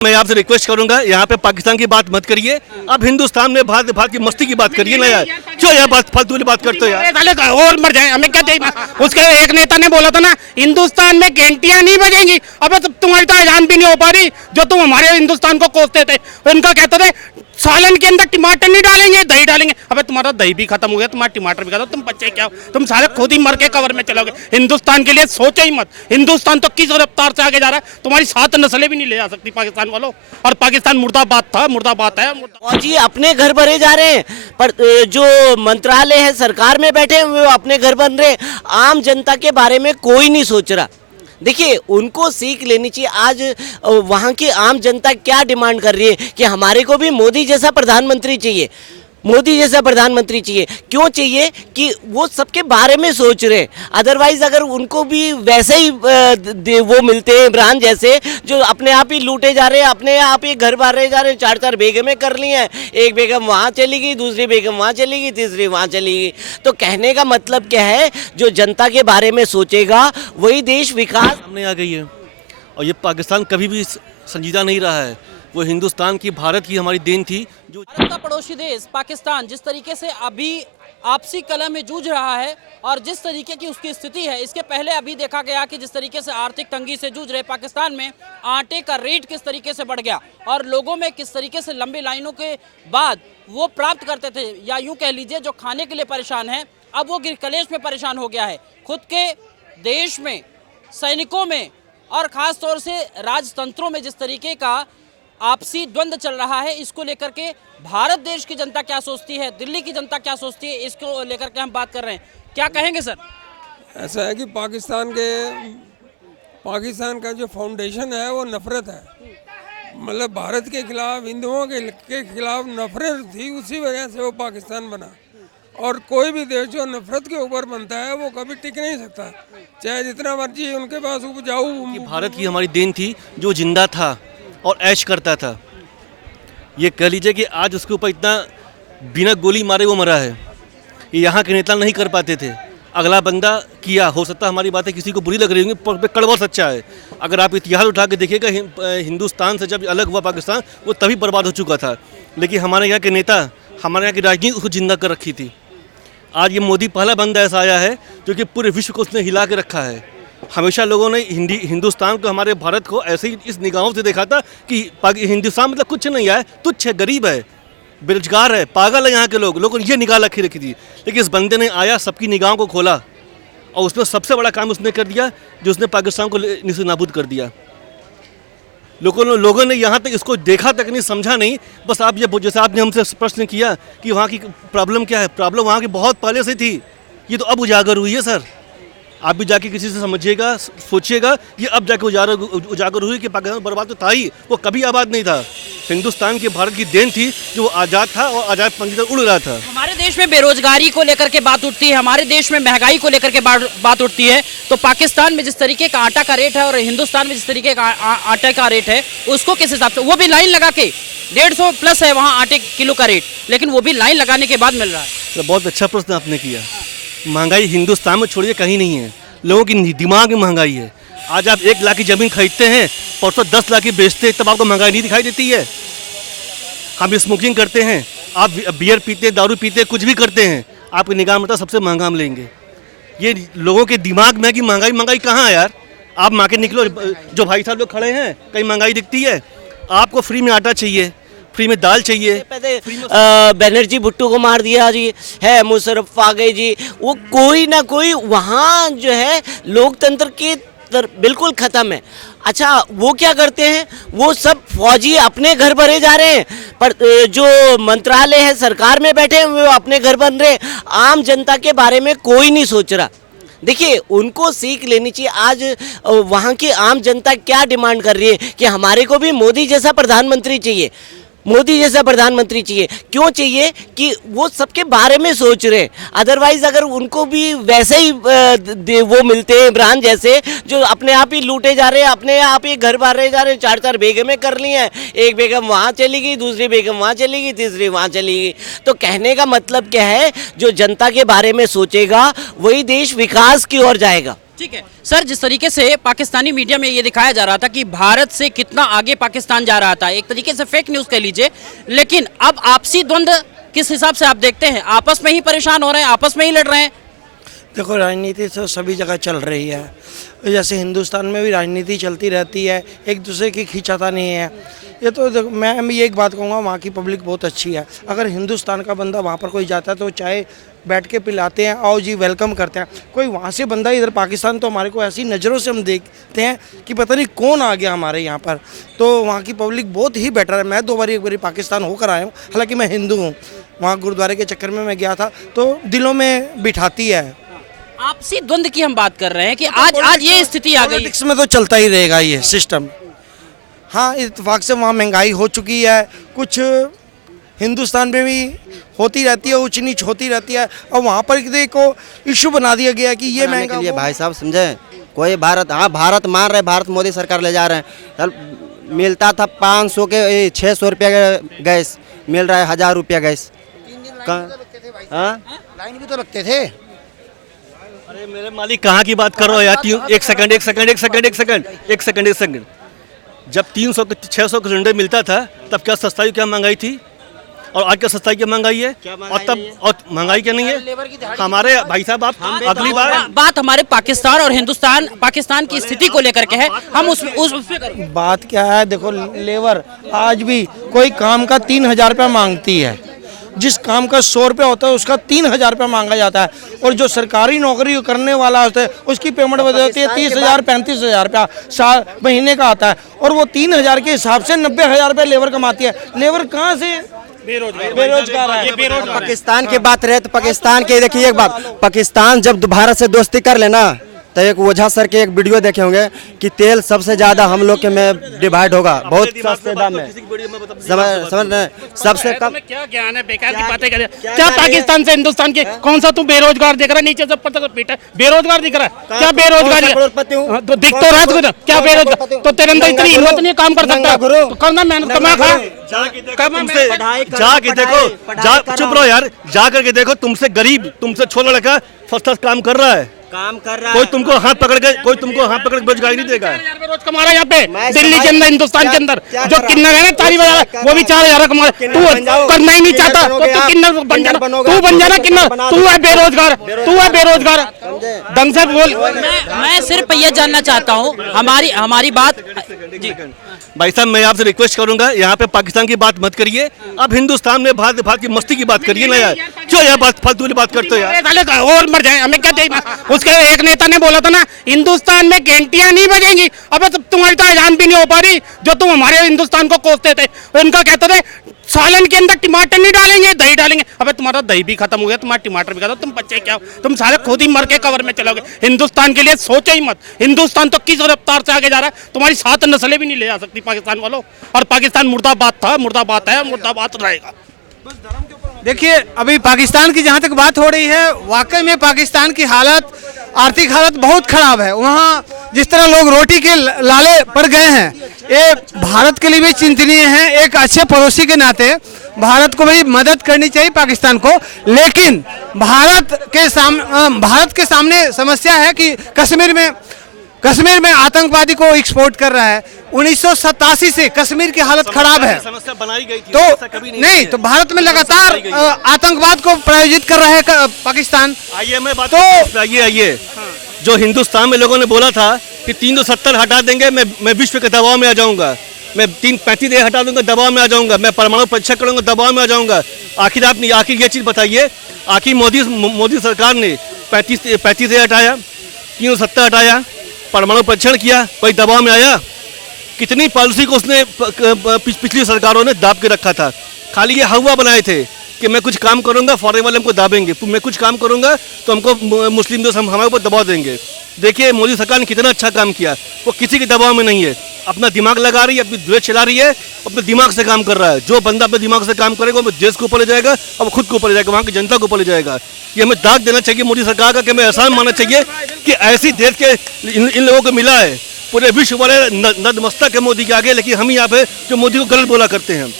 मैं आपसे रिक्वेस्ट करूंगा यहाँ पे पाकिस्तान की बात मत करिए, अब हिंदुस्तान में भारत की मस्ती की बात करिए ना यार। क्यों यार बात फालतू वाली बात करते हो यार। और मर जाए, हमें क्या चाहिए। उसके एक नेता ने बोला था ना, हिंदुस्तान में घंटियां नहीं बजेंगी। अब तुम्हारी तो अजान भी नहीं हो पा रही। जो तुम हमारे हिंदुस्तान को कोसते थे, उनका कहते थे सालन के अंदर टमाटर नहीं डालेंगे, दही डालेंगे। अबे तुम्हारा दही भी खत्म हो गया, तुम्हारा टमाटर भी खत्म, तुम बच्चे क्या हो? तुम सारे खुद ही मर के कवर में चलोगे। हिंदुस्तान के लिए सोचो ही मत। हिंदुस्तान तो किस रफ्तार से आगे जा रहा है, तुम्हारी 7 नस्लें भी नहीं ले जा सकती पाकिस्तान वालों। और पाकिस्तान मुर्दाबाद था, मुर्दाबाद है। फौजी अपने घर भरे जा रहे हैं, पर जो मंत्रालय है सरकार में बैठे हुए वो अपने घर बन रहे। आम जनता के बारे में कोई नहीं सोच रहा। देखिए, उनको सीख लेनी चाहिए। आज वहाँ की आम जनता क्या डिमांड कर रही है कि हमारे को भी मोदी जैसा प्रधानमंत्री चाहिए, मोदी जैसा प्रधानमंत्री चाहिए। क्यों चाहिए कि वो सबके बारे में सोच रहे हैं। अदरवाइज अगर उनको भी वैसे ही वो मिलते हैं इमरान जैसे, जो अपने आप ही लूटे जा रहे हैं, अपने आप ही घर बार जा रहे हैं। 4-4 बेगमें कर ली हैं, एक बेगम वहाँ चली गई, दूसरी बेगम वहाँ चली गई, तीसरी वहाँ चली गई। तो कहने का मतलब क्या है, जो जनता के बारे में सोचेगा वही देश विकास सामने आ गई है। और ये पाकिस्तान कभी भी संजीदा नहीं रहा है, वो हिंदुस्तान की, भारत की हमारी देन थी। जो भारत का पड़ोसी देश पाकिस्तान जिस तरीके से अभी आपसी कलह में जूझ रहा है और जिस तरीके की उसकी स्थिति है, इसके पहले अभी देखा गया कि जिस तरीके से आर्थिक तंगी से जूझ रहे पाकिस्तान में, आटे का रेट किस तरीके से बढ़ गया और लोगों में किस तरीके से लंबी लाइनों के बाद वो प्राप्त करते थे, या यूँ कह लीजिए जो खाने के लिए परेशान है, अब वो गिरकलेश में परेशान हो गया है। खुद के देश में, सैनिकों में और ख़ास तौर से राजतंत्रों में जिस तरीके का आपसी द्वंद्व चल रहा है, इसको लेकर के भारत देश की जनता क्या सोचती है, दिल्ली की जनता क्या सोचती है, इसको लेकर के हम बात कर रहे हैं। क्या कहेंगे सर? ऐसा है कि पाकिस्तान का जो फाउंडेशन है वो नफरत है। मतलब भारत के खिलाफ, हिंदुओं के खिलाफ नफरत थी, उसी वजह से वो पाकिस्तान बना। और कोई भी देश जो नफरत के ऊपर बनता है वो कभी टिक नहीं सकता, चाहे जितना मर्जी उनके पास उपजाऊ। भारत की हमारी देन थी, जो जिंदा था और ऐश करता था। ये कह लीजिए कि आज उसके ऊपर इतना बिना गोली मारे वो मरा है, ये यहाँ के नेता नहीं कर पाते थे। अगला बंदा किया। हो सकता हमारी बातें किसी को बुरी लग रही होंगी, पर कड़वा सच्चा है। अगर आप इतिहास उठा के देखिएगा, हिंदुस्तान से जब अलग हुआ पाकिस्तान, वो तभी बर्बाद हो चुका था। लेकिन हमारे यहाँ के नेता, हमारे यहाँ की राजनीति उसको जिंदा कर रखी थी। आज ये मोदी पहला बंदा ऐसा आया है जो कि पूरे विश्व को उसने हिला के रखा है। हमेशा लोगों ने हिंदुस्तान को, हमारे भारत को ऐसे ही इस निगाहों से देखा था कि हिंदुस्तान मतलब कुछ नहीं है, तुच्छ है, गरीब है, बेरोजगार है, पागल है। यहाँ के लोगों ने ये निगाह रखी थी। लेकिन इस बंदे ने आया, सबकी निगाहों को खोला और उसमें सबसे बड़ा काम उसने कर दिया, जो उसने पाकिस्तान को निस्ते नाबूद कर दिया। लोगों ने यहाँ तक इसको देखा तक नहीं, समझा नहीं। बस आप ये, जैसे आपने हमसे प्रश्न किया कि वहाँ की प्रॉब्लम क्या है, प्रॉब्लम वहाँ की बहुत पहले से थी, ये तो अब उजागर हुई है सर। आप भी जाके किसी से समझिएगा, सोचिएगा कि अब जाके उजागर हुई कि पाकिस्तान बर्बाद तो था ही, वो कभी आबाद नहीं था। हिंदुस्तान की, भारत की देन थी, जो आज़ाद था और आज़ाद पंजी तक उड़ रहा था। हमारे देश में बेरोजगारी को लेकर के बात उठती है, हमारे देश में महंगाई को लेकर के बात उठती है, तो पाकिस्तान में जिस तरीके का आटा का रेट है और हिंदुस्तान में जिस तरीके का आटे का रेट है, उसको किस हिसाब से, वो भी लाइन लगा के 150 प्लस है वहाँ आटे किलो का रेट, लेकिन वो भी लाइन लगाने के बाद मिल रहा है। तो बहुत अच्छा प्रश्न आपने किया। महंगाई हिंदुस्तान में छोड़िए कहीं नहीं है, लोगों की दिमाग में महंगाई है। आज आप 1 लाख की ज़मीन खरीदते हैं, परसों 10 लाख की बेचते हैं, तब आपको महंगाई नहीं दिखाई देती है। हम स्मोकिंग करते हैं, आप बियर पीते हैं, दारू पीते हैं, कुछ भी करते हैं, आपकी निगाह में सबसे महंगा हम लेंगे। ये लोगों के दिमाग में है कि महंगाई कहाँ है यार। आप मार्केट निकलो, जो भाई साहब लोग खड़े हैं, कहीं महंगाई दिखती है? आपको फ्री में आटा चाहिए, फ्री में दाल चाहिए। बनर्जी भुट्टो को मार दिया जी है, मुशर्रफ आ गए जी, वो कोई ना कोई वहाँ जो है लोकतंत्र के बिल्कुल ख़त्म है। अच्छा, वो क्या करते हैं, वो सब फौजी अपने घर भरे जा रहे हैं, पर जो मंत्रालय है सरकार में बैठे हुए वो अपने घर बन रहे। आम जनता के बारे में कोई नहीं सोच रहा। देखिए, उनको सीख लेनी चाहिए। आज वहाँ की आम जनता क्या डिमांड कर रही है कि हमारे को भी मोदी जैसा प्रधानमंत्री चाहिए, मोदी जैसा प्रधानमंत्री चाहिए। क्यों चाहिए कि वो सबके बारे में सोच रहे हैं। अदरवाइज अगर उनको भी वैसे ही वो मिलते हैं इमरान जैसे, जो अपने आप ही लूटे जा रहे हैं, अपने आप ही घर बार जा रहे हैं। 4-4 बेगमें कर ली हैं, एक बेगम वहाँ चली गई, दूसरी बेगम वहाँ चली गई, तीसरी वहाँ चली गई। तो कहने का मतलब क्या है, जो जनता के बारे में सोचेगा वही देश विकास की ओर जाएगा। ठीक है सर, जिस तरीके से पाकिस्तानी मीडिया में ये दिखाया जा रहा था कि भारत से कितना आगे पाकिस्तान जा रहा था, एक तरीके से फेक न्यूज़ कह लीजिए, लेकिन अब आपसी द्वंद्व किस हिसाब से आप देखते हैं? आपस में ही परेशान हो रहे हैं, आपस में ही लड़ रहे हैं? देखो, राजनीति तो सभी जगह चल रही है। जैसे हिंदुस्तान में भी राजनीति चलती रहती है, एक दूसरे की खींचातानी है। ये तो देखो, मैं ये एक बात कहूँगा, वहाँ की पब्लिक बहुत अच्छी है। अगर हिंदुस्तान का बंदा वहाँ पर कोई जाता है तो चाय बैठ के पिलाते हैं, आओ जी वेलकम करते हैं। कोई वहाँ से बंदा इधर पाकिस्तान, तो हमारे को ऐसी नज़रों से हम देखते हैं कि पता नहीं कौन आ गया हमारे यहाँ पर। तो वहाँ की पब्लिक बहुत ही बेटर है। मैं 2 बार एक बारी पाकिस्तान होकर आया हूँ, हालांकि मैं हिंदू हूँ। वहाँ गुरुद्वारे के चक्कर में मैं गया था, तो दिलों में बिठाती है। आपसी द्वंद्व की हम बात कर रहे हैं कि आज ये स्थिति आ गई। पॉलिटिक्स में तो चलता ही रहेगा ये सिस्टम। हाँ, इत्तेफाक से वहाँ महंगाई हो चुकी है, कुछ हिंदुस्तान में भी होती रहती है, ऊंच नीच होती रहती है। और वहाँ पर देखो इशू बना दिया गया कि ये महंगा के लिए भाई साहब समझे, कोई भारत, हाँ भारत मान रहे, भारत मोदी सरकार ले जा रहे हैं। चल मिलता था 500 के 600 रुपये का गैस, मिल रहा है 1000 रुपया गैस। हाँ, लाइन भी तो लगते थे। अरे मेरे मालिक कहाँ की बात कर रहे हो यार? एक सेकंड। जब 300 600 का सिलेंडर मिलता था तब क्या सस्ताई क्या महंगाई थी, और आज क्या सस्ताई क्या महंगाई है? और तब और महंगाई क्या नहीं है हमारे भाई साहब? आप अगली बात हमारे पाकिस्तान और पाकिस्तान की स्थिति को लेकर के है, हम उस बात क्या है, देखो लेबर आज भी कोई काम का 3000 रुपया मांगती है। जिस काम का 100 रुपया होता है उसका 3000 रुपया मांगा जाता है। और जो सरकारी नौकरी करने वाला होता है उसकी पेमेंट बदल होती है 30,000 35,000 रुपया महीने का आता है। और वो 3000 के हिसाब से 90,000 रुपये लेबर कमाती है। लेबर कहाँ से? बेरोजगार है। पाकिस्तान की बात रहे तो पाकिस्तान के देखिए एक बात, पाकिस्तान जब भारत से दोस्ती कर लेना तो एक ओझा सर के एक वीडियो देखे होंगे कि तेल सबसे ज्यादा हम लोग के में डिवाइड होगा, बहुत सस्ते दाम में। समझ रहे? सबसे कम। क्या ज्ञान है, बेकार की बातें कर रहे हैं। क्या पाकिस्तान से हिंदुस्तान के कौन सा तू बेरोजगार दिख रहा है? नीचे सब पता बेटा बेरोजगार दिख रहा है। क्या बेरोजगारी? तो दिख तो रहा है क्या बेरोजगार? तो तेरे अंदर इतनी हिम्मत नहीं काम कर सकता तो करना, मेहनत कमा खा। जाके देखो, चुप रहो यार, जा करके देखो, तुमसे गरीब, तुमसे छोटा लड़का फर्स्ट क्लास काम कर रहा है। कोई तुमको हाथ पकड़ के बेरोजगारी नहीं देगा। रोज कमा रहा है यहाँ पे दिल्ली के अंदर, हिंदुस्तान के अंदर। जो किन्नर है ना ताली बजा रहा, वो भी 4000 कमा रहा। तू करना ही नहीं चाहता तो तू किन्नर बन जाना, तू बन जाना किन्नर। तू है बेरोजगार, ढंग से बोल। मैं सिर्फ ये जानना चाहता हूँ, हमारी बात जी भाई साहब, मैं आपसे रिक्वेस्ट करूंगा, यहाँ पे पाकिस्तान की बात मत करिए, अब हिंदुस्तान में भारत की मस्ती की बात करिए ना यार। क्यों यार फालतू की बात करते हो यार? और मर जाए, हमें क्या चाहिए? उसके एक नेता ने बोला था ना, हिंदुस्तान में घंटियां नहीं बजेंगी। अब तुम्हारी तो अजान भी नहीं हो पा रही, जो तुम हमारे हिंदुस्तान को कोसते थे। उनका कहते थे सालन के अंदर टमाटर नहीं डालेंगे, दही डालेंगे। अबे तुम्हारा दही भी खत्म हो गया, तुम्हारा टमाटर भी खत्म, तुम बच्चे क्या हो? तुम सारे खुद ही मर के कवर में चलोगे। हिंदुस्तान के लिए सोचो ही मत। हिंदुस्तान तो किस रफ्तार से आगे जा रहा है, तुम्हारी 7 नस्लें भी नहीं ले जा सकती पाकिस्तान वालों। और पाकिस्तान मुर्दाबाद था, मुर्दाबाद है, मुर्दाबाद रहेगा। देखिए, अभी पाकिस्तान की जहाँ तक बात हो रही है, वाकई में पाकिस्तान की हालत, आर्थिक हालत बहुत खराब है। वहाँ जिस तरह लोग रोटी के लाले पड़ गए हैं, ये भारत के लिए भी चिंतनीय है। एक अच्छे पड़ोसी के नाते भारत को भी मदद करनी चाहिए पाकिस्तान को। लेकिन भारत के सामने समस्या है कि कश्मीर में आतंकवादी को एक्सपोर्ट कर रहा है। 1987 से कश्मीर की हालत खराब है। समस्या बनाई गई थी, तो नहीं, तो भारत में लगातार आतंकवाद को प्रायोजित कर रहा है पाकिस्तान। आइए मैं बात आइए जो हिंदुस्तान में लोगों ने बोला था कि 370 हटा देंगे, मैं विश्व के दबाव में आ जाऊंगा, मैं 335 हटा दूंगा, दबाव में आ जाऊंगा, मैं परमाणु परीक्षण करूंगा, दबाव में आ जाऊंगा। आखिर ये चीज़ बताइए, आखिर मोदी सरकार ने 35 हटाया, 370 हटाया, परमाणु परीक्षण किया, कोई दबाव में आया? कितनी पॉलिसी को उसने पिछली सरकारों ने दाब के रखा था। खाली ये हवा बनाए थे कि मैं कुछ काम करूंगा, फॉरेन वाले हमको दाबेंगे, मैं कुछ काम करूंगा तो हमको मुस्लिम दोस्त हमारे ऊपर दबाव देंगे। देखिए मोदी सरकार ने कितना अच्छा काम किया, वो किसी के दबाव में नहीं है, अपना दिमाग लगा रही है, अपनी देश चला रही है, अपने दिमाग से काम कर रहा है। जो बंदा अपने दिमाग से काम करेगा वो देश को ऊपर ले जाएगा और खुद को ऊपर ले जाएगा, वहाँ की जनता को ऊपर ले जाएगा। ये हमें दाग देना चाहिए मोदी सरकार का, कि हमें एहसान मानना चाहिए कि ऐसी देश के इन लोगों को मिला है। पूरे विश्व वाले नतमस्तक है मोदी के आगे, लेकिन हम यहाँ पे जो मोदी को गलत बोला करते हैं।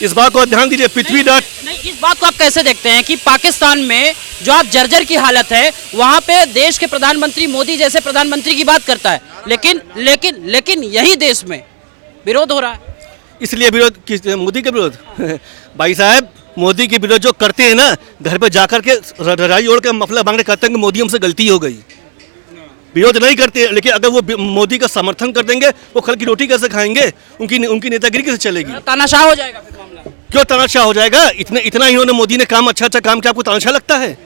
इस बात को ध्यान दीजिए। पृथ्वीराज नहीं, इस बात को आप कैसे देखते हैं कि पाकिस्तान में जो आप जर्जर की हालत है, वहां पे देश के प्रधानमंत्री मोदी जैसे प्रधानमंत्री की बात करता है, लेकिन लेकिन लेकिन यही देश में विरोध हो रहा है। इसलिए विरोध मोदी के विरोध भाई साहब, मोदी के विरोध जो करते हैं ना, घर पे जाकर के रजाई ओढ़ के मफलर मांगने कहते हैं कि मोदी हमसे गलती हो गई। विरोध नहीं करते, लेकिन अगर वो मोदी का समर्थन कर देंगे, वो कल की रोटी कैसे खाएंगे? उनकी नेतागिरी कैसे चलेगी? तानाशाह हो जाएगा फिर मामला। क्यों तानाशाह हो जाएगा? इतना इन्होंने मोदी ने काम अच्छा काम किया, आपको तानाशाह लगता है?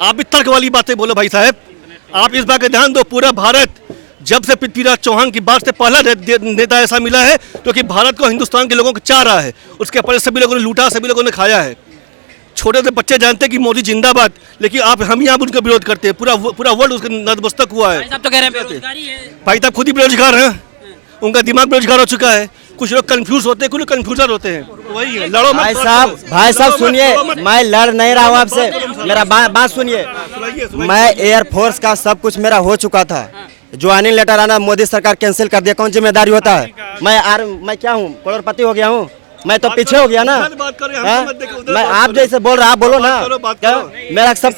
आप भी तर्क वाली बातें बोलो भाई साहब। आप इस बात का ध्यान दो, पूरा भारत जब से पृथ्वीराज चौहान की बात से पहला नेता ऐसा मिला है जो कि भारत को हिंदुस्तान के लोगों को चाह रहा है। उसके पहले सभी लोगों ने लूटा, सभी लोगों ने खाया है। छोटे से बच्चे जानते हैं कि मोदी जिंदाबाद, लेकिन हम यहाँ उनका विरोध करते हैं। पूरा वर्ल्ड उसके नतमस्तक हुआ है। भाई साहब तो कह रहे हैं बेरोजगारी है। भाई साहब खुद ही बेरोजगार हैं, उनका दिमाग बेरोजगार हो चुका है। कुछ लोग कंफ्यूज होते हैं, कुछ लोग कंफ्यूजर होते हैं। वही है, लड़ो मत। भाई साहब सुनिए, मैं लड़ नहीं रहा हूँ आपसे, मेरा बात सुनिए। मैं एयरफोर्स का सब कुछ मेरा हो चुका था। ज्वाइनिंग लेटर आना मोदी सरकार कैंसिल कर दिया, कौन जिम्मेदारी होता है? मैं क्या हूँ, करोड़पति हो गया हूँ? मैं तो पीछे हो गया ना। मैं आप जैसे बोल रहा, आप बोलो ना, मेरा सब